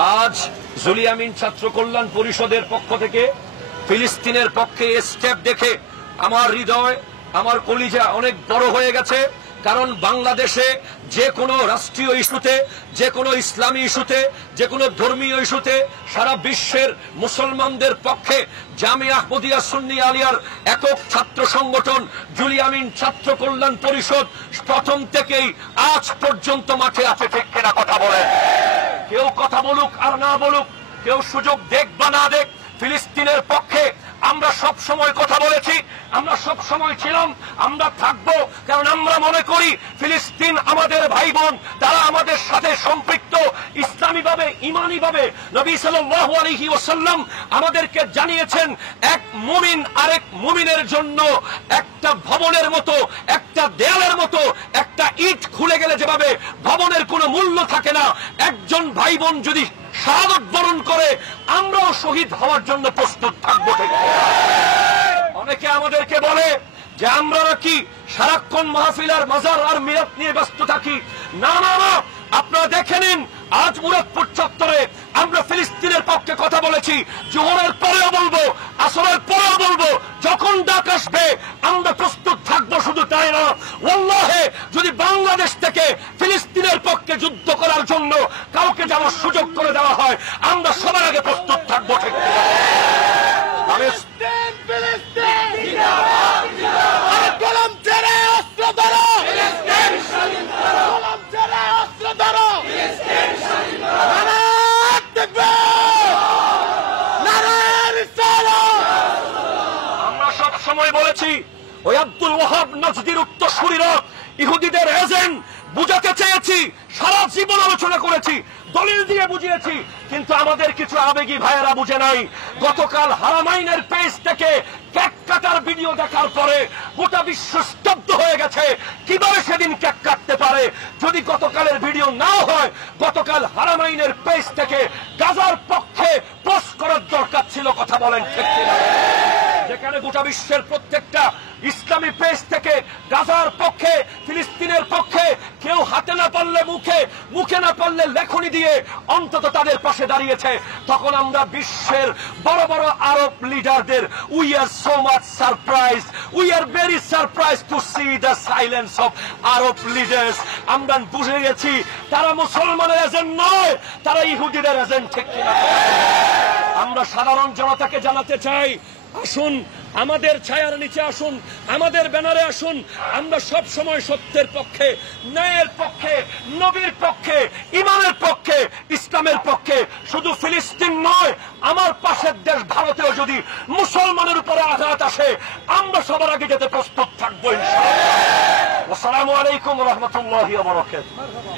আজ জুলিয়ামিন ছাত্র কল্যাণ পরিষদের পক্ষ থেকে ফিলিস্তিনের পক্ষে স্টেপ দেখে আমার হৃদয়, আমার কলিজা অনেক বড় হয়ে গেছে। কারণ বাংলাদেশে যে কোনো রাষ্ট্রীয় ইস্যুতে, যে কোনো ইসলামী ইস্যুতে, যে কোনো ধর্মীয় ইস্যুতে সারা বিশ্বের মুসলমানদের পক্ষে জামিয়া আহমদিয়া সুন্নি আলিয়ার একক ছাত্র সংগঠন জুলিয়ামিন ছাত্র কল্যাণ পরিষদ প্রথম থেকেই আজ পর্যন্ত মাঠে আছে। ঠিক কিনা কথা বলেন? কেউ কথা বলুক আর না বলুক, কেউ সুযোগ দেখ বা না দেখ, ফিলিস্তিনের পক্ষে আমরা সব সময় কথা বলেছি, আমরা সব সময় ছিলাম, আমরা থাকবো। কারণ আমরা মনে করি ফিলিস্তিন আমাদের ভাই বোন, তারা আমাদের সাথে সম্পৃক্ত ইসলামী ভাবে, ইমানি ভাবে। নবী সাল্লাল্লাহু আলাইহি ওয়াসাল্লাম আমাদেরকে জানিয়েছেন, এক মুমিন আরেক মুমিনের জন্য একটা ভবনের মতো, একটা দেয়ালের মতো, একটা ইট খুলে গেলে যেভাবে ভবনের কোনো মূল্য থাকে না, একজন ভাই বোন যদি শাহাদাত বরণ করে আমরাও শহীদ হওয়ার জন্য প্রস্তুত থাকবো। অনেকে আমাদেরকে বলে যে আমরা নাকি সারাক্ষণ মাহফিল আর মাজার আর মিলাদ নিয়ে ব্যস্ত থাকি। না না না, আপনারা দেখে নিন, আজ মুরাদপুর চত্বরে আমরা ফিলিস্তিনের পক্ষে কথা বলেছি। জোহরের পরেও বলবো, আসরের পরেও বলবো, যখন ডাক আসবে আমরা প্রস্তুত থাকবো। শুধু তাই না, ওয়াল্লাহে যদি বাংলাদেশ থেকে ফিলিস্তিনের পক্ষে যুদ্ধ করার জন্য কাউকে যাওয়ার সুযোগ করে দেওয়া হয়, আমরা সবার আগে প্রস্তুত থাকবো। ঠিক কলম ছেড়ে অস্ত্র ধরো, কলম ছেড়ে অস্ত্র ধরো, নারায়ে তাকবীর, নারায়ে রিসালাত। আমরা সব সময় বলেছি, ওই আব্দুল ওয়াহাব নজদির উত্তরসূরিরা ইহুদিদের এজেন্ট বুঝাতে চেয়েছি, সারা জীবন আলোচনা করেছি, দলিল দিয়ে বুঝিয়েছি, কিন্তু আমাদের কিছু আবেগী ভাইয়েরা বুঝে নাই। গতকাল হারামাইনের পেজ থেকে কেক কাটার ভিডিও দেখার পরে গোটা বিশ্ব স্তব্ধ হয়ে গেছে। কিভাবে সেদিন কেক কাটতে পারে? যদি গতকালের ভিডিও নাও হয়, গতকাল হারামাইনের পেজ থেকে গাজার পক্ষে পোস্ট করার দরকার ছিল। কথা বলেন ঠিক কিনা? যেখানে গোটা বিশ্বের প্রত্যেকটা ইসলামী পেজ থেকে গাজার পক্ষে, ফিলিস্তিনের পক্ষে কেউ হাতে না পারলে মুখে, মুখে না পারলে লেখনি দিয়ে অন্তত তাদের পাশে দাঁড়িয়েছে। তখন আমরা বিশ্বের বড় বড় আরব লিডারদের we are so much surprise, we are very surprise to see the silence of Arab leaders. আমরা বুঝে গেছি তারা মুসলমানের এজেন্ট নয়, তারা ইহুদিদের এজেন্ট। ঠিক কিনা? আমরা সাধারণ জনতাকে জানাতে চাই, আসুন আমাদের ছায়ার নিচে আসুন, আমাদের ব্যানারে আসুন। আমরা সব সময় সত্যের পক্ষে, ন্যায়ের পক্ষে, নবীর পক্ষে, ইমানের পক্ষে, ইসলামের পক্ষে। শুধু ফিলিস্তিন নয়, আমার পাশের দেশ ভারতেও যদি মুসলমানের উপরে আঘাত আসে আমরা সবার আগে যেতে প্রস্তুত থাকবো ইনশাআল্লাহ। আসসালামু আলাইকুম ওয়া রাহমাতুল্লাহি ওয়া বারাকাতুহু।